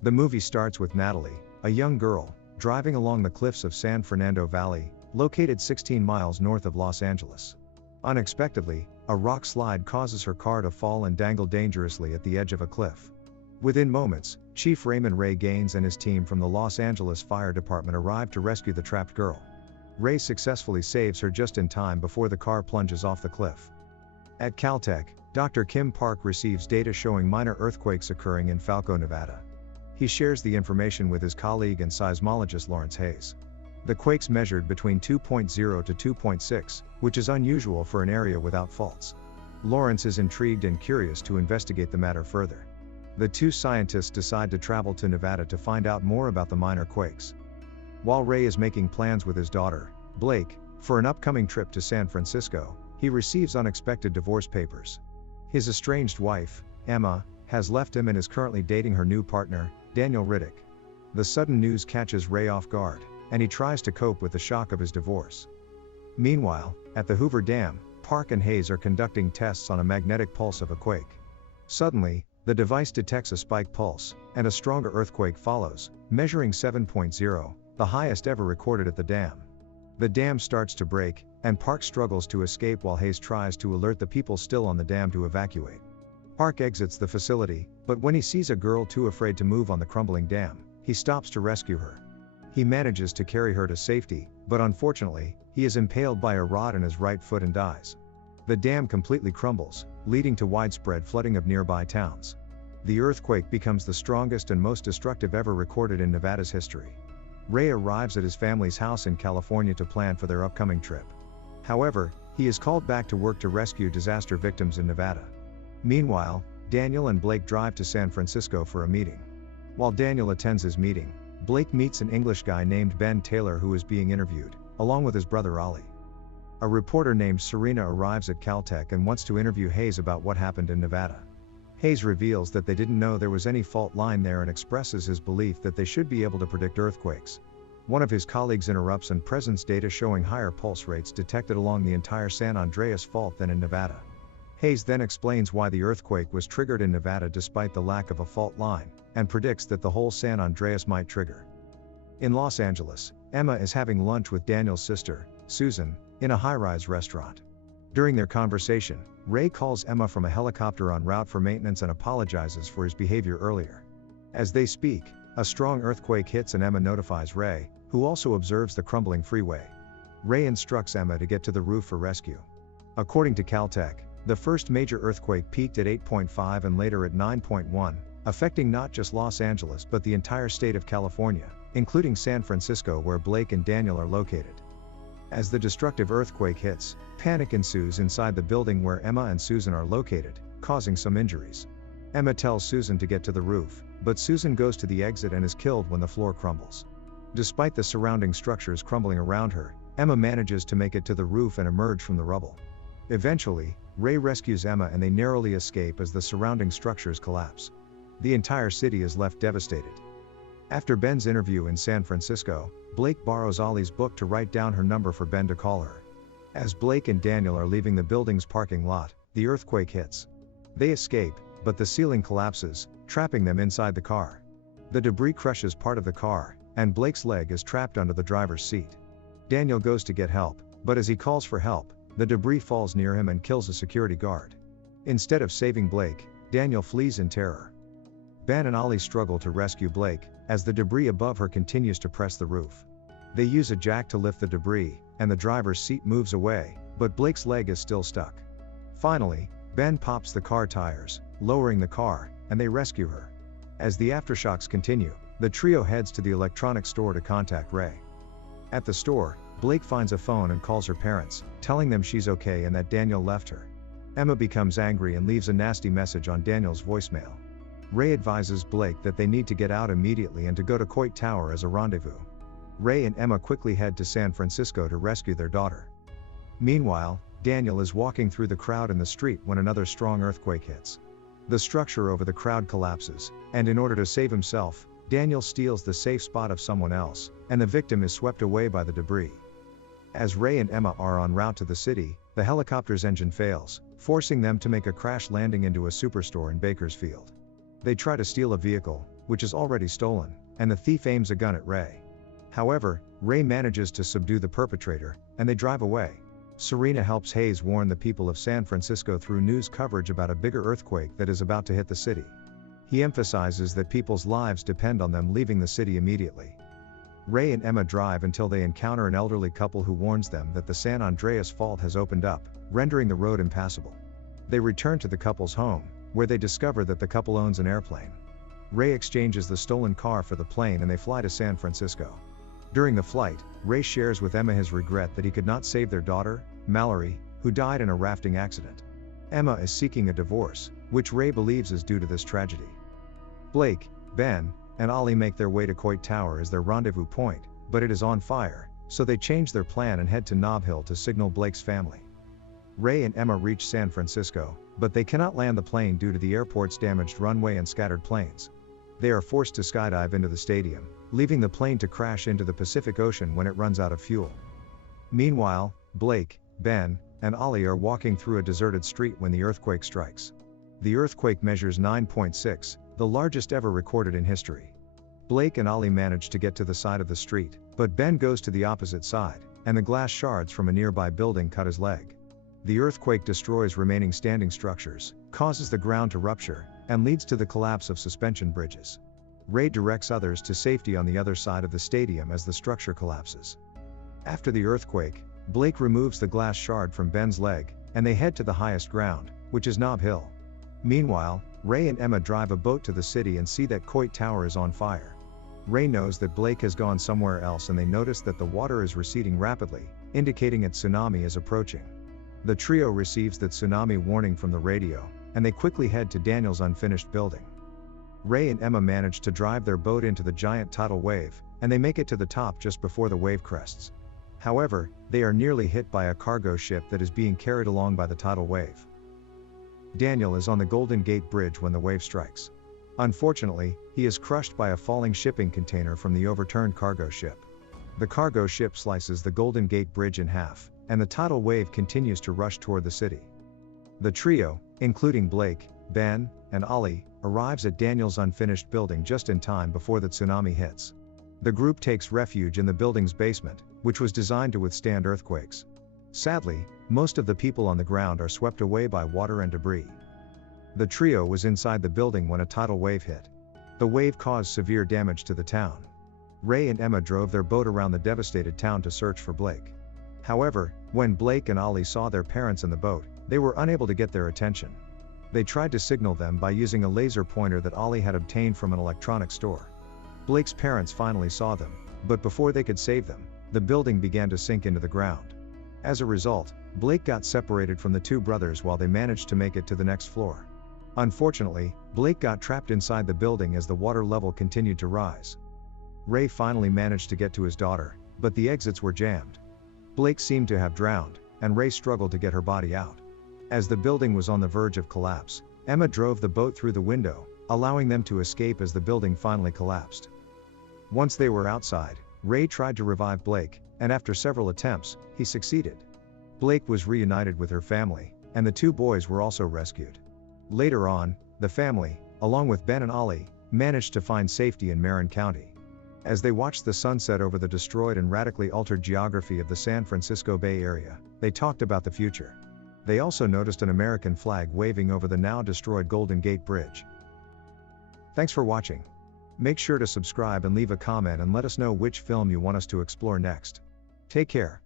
The movie starts with Natalie, a young girl, driving along the cliffs of San Fernando Valley, located 16 miles north of Los Angeles. Unexpectedly, a rock slide causes her car to fall and dangle dangerously at the edge of a cliff. Within moments, Chief Raymond Ray Gaines and his team from the Los Angeles Fire Department arrive to rescue the trapped girl. Ray successfully saves her just in time before the car plunges off the cliff. At Caltech, Dr. Kim Park receives data showing minor earthquakes occurring in Falco, Nevada. He shares the information with his colleague and seismologist Lawrence Hayes. The quakes measured between 2.0 to 2.6, which is unusual for an area without faults. Lawrence is intrigued and curious to investigate the matter further. The two scientists decide to travel to Nevada to find out more about the minor quakes. While Ray is making plans with his daughter, Blake, for an upcoming trip to San Francisco, he receives unexpected divorce papers. His estranged wife, Emma, has left him and is currently dating her new partner, Daniel Riddick. The sudden news catches Ray off guard, and he tries to cope with the shock of his divorce. Meanwhile, at the Hoover Dam, Park and Hayes are conducting tests on a magnetic pulse of a quake. Suddenly, the device detects a spike pulse, and a stronger earthquake follows, measuring 7.0, the highest ever recorded at the dam. The dam starts to break, and Park struggles to escape while Hayes tries to alert the people still on the dam to evacuate. Park exits the facility, but when he sees a girl too afraid to move on the crumbling dam, he stops to rescue her. He manages to carry her to safety, but unfortunately, he is impaled by a rod in his right foot and dies. The dam completely crumbles, leading to widespread flooding of nearby towns. The earthquake becomes the strongest and most destructive ever recorded in Nevada's history. Ray arrives at his family's house in California to plan for their upcoming trip. However, he is called back to work to rescue disaster victims in Nevada. Meanwhile, Daniel and Blake drive to San Francisco for a meeting. While Daniel attends his meeting, Blake meets an English guy named Ben Taylor who is being interviewed, along with his brother Ollie. A reporter named Serena arrives at Caltech and wants to interview Hayes about what happened in Nevada. Hayes reveals that they didn't know there was any fault line there and expresses his belief that they should be able to predict earthquakes. One of his colleagues interrupts and presents data showing higher pulse rates detected along the entire San Andreas fault than in Nevada. Hayes then explains why the earthquake was triggered in Nevada despite the lack of a fault line, and predicts that the whole San Andreas might trigger. In Los Angeles, Emma is having lunch with Daniel's sister, Susan, in a high-rise restaurant. During their conversation, Ray calls Emma from a helicopter en route for maintenance and apologizes for his behavior earlier. As they speak, a strong earthquake hits and Emma notifies Ray, who also observes the crumbling freeway. Ray instructs Emma to get to the roof for rescue. According to Caltech, the first major earthquake peaked at 8.5 and later at 9.1, affecting not just Los Angeles but the entire state of California, including San Francisco where Blake and Daniel are located. As the destructive earthquake hits, panic ensues inside the building where Emma and Susan are located, causing some injuries. Emma tells Susan to get to the roof, but Susan goes to the exit and is killed when the floor crumbles. Despite the surrounding structures crumbling around her, Emma manages to make it to the roof and emerge from the rubble. Eventually, Ray rescues Emma and they narrowly escape as the surrounding structures collapse. The entire city is left devastated. After Ben's interview in San Francisco, Blake borrows Ollie's book to write down her number for Ben to call her. As Blake and Daniel are leaving the building's parking lot, the earthquake hits. They escape, but the ceiling collapses, trapping them inside the car. The debris crushes part of the car, and Blake's leg is trapped under the driver's seat. Daniel goes to get help, but as he calls for help, the debris falls near him and kills a security guard. Instead of saving Blake, Daniel flees in terror. Ben and Ollie struggle to rescue Blake, as the debris above her continues to press the roof. They use a jack to lift the debris, and the driver's seat moves away, but Blake's leg is still stuck. Finally, Ben pops the car tires, lowering the car, and they rescue her. As the aftershocks continue, the trio heads to the electronics store to contact Ray. At the store, Blake finds a phone and calls her parents, telling them she's okay and that Daniel left her. Emma becomes angry and leaves a nasty message on Daniel's voicemail. Ray advises Blake that they need to get out immediately and to go to Coit Tower as a rendezvous. Ray and Emma quickly head to San Francisco to rescue their daughter. Meanwhile, Daniel is walking through the crowd in the street when another strong earthquake hits. The structure over the crowd collapses, and in order to save himself, Daniel steals the safe spot of someone else, and the victim is swept away by the debris. As Ray and Emma are en route to the city, the helicopter's engine fails, forcing them to make a crash landing into a superstore in Bakersfield. They try to steal a vehicle, which is already stolen, and the thief aims a gun at Ray. However, Ray manages to subdue the perpetrator, and they drive away. Serena helps Hayes warn the people of San Francisco through news coverage about a bigger earthquake that is about to hit the city. He emphasizes that people's lives depend on them leaving the city immediately. Ray and Emma drive until they encounter an elderly couple who warns them that the San Andreas fault has opened up, rendering the road impassable. They return to the couple's home, where they discover that the couple owns an airplane. Ray exchanges the stolen car for the plane and they fly to San Francisco. During the flight, Ray shares with Emma his regret that he could not save their daughter, Mallory, who died in a rafting accident. Emma is seeking a divorce, which Ray believes is due to this tragedy. Blake, Ben, and Ollie make their way to Coit Tower as their rendezvous point, but it is on fire, so they change their plan and head to Nob Hill to signal Blake's family. Ray and Emma reach San Francisco, but they cannot land the plane due to the airport's damaged runway and scattered planes. They are forced to skydive into the stadium, leaving the plane to crash into the Pacific Ocean when it runs out of fuel. Meanwhile, Blake, Ben, and Ollie are walking through a deserted street when the earthquake strikes. The earthquake measures 9.6, the largest ever recorded in history. Blake and Ollie manage to get to the side of the street, but Ben goes to the opposite side, and the glass shards from a nearby building cut his leg. The earthquake destroys remaining standing structures, causes the ground to rupture, and leads to the collapse of suspension bridges. Ray directs others to safety on the other side of the stadium as the structure collapses. After the earthquake, Blake removes the glass shard from Ben's leg, and they head to the highest ground, which is Nob Hill. Meanwhile, Ray and Emma drive a boat to the city and see that Coit Tower is on fire. Ray knows that Blake has gone somewhere else and they notice that the water is receding rapidly, indicating a tsunami is approaching. The trio receives the tsunami warning from the radio, and they quickly head to Daniel's unfinished building. Ray and Emma manage to drive their boat into the giant tidal wave, and they make it to the top just before the wave crests. However, they are nearly hit by a cargo ship that is being carried along by the tidal wave. Daniel is on the Golden Gate Bridge when the wave strikes. Unfortunately, he is crushed by a falling shipping container from the overturned cargo ship. The cargo ship slices the Golden Gate Bridge in half, and the tidal wave continues to rush toward the city. The trio, including Blake, Ben, and Ollie, arrives at Daniel's unfinished building just in time before the tsunami hits. The group takes refuge in the building's basement, which was designed to withstand earthquakes. Sadly, most of the people on the ground are swept away by water and debris. The trio was inside the building when a tidal wave hit. The wave caused severe damage to the town. Ray and Emma drove their boat around the devastated town to search for Blake. However, when Blake and Ollie saw their parents in the boat, they were unable to get their attention. They tried to signal them by using a laser pointer that Ollie had obtained from an electronics store. Blake's parents finally saw them, but before they could save them, the building began to sink into the ground. As a result, Blake got separated from the two brothers while they managed to make it to the next floor. Unfortunately, Blake got trapped inside the building as the water level continued to rise. Ray finally managed to get to his daughter, but the exits were jammed. Blake seemed to have drowned, and Ray struggled to get her body out. As the building was on the verge of collapse, Emma drove the boat through the window, allowing them to escape as the building finally collapsed. Once they were outside, Ray tried to revive Blake, and after several attempts, he succeeded. Blake was reunited with her family, and the two boys were also rescued. Later on, the family, along with Ben and Ollie, managed to find safety in Marin County. As they watched the sunset over the destroyed and radically altered geography of the San Francisco Bay Area, they talked about the future. They also noticed an American flag waving over the now destroyed Golden Gate Bridge. Thanks for watching. Make sure to subscribe and leave a comment and let us know which film you want us to explore next. Take care.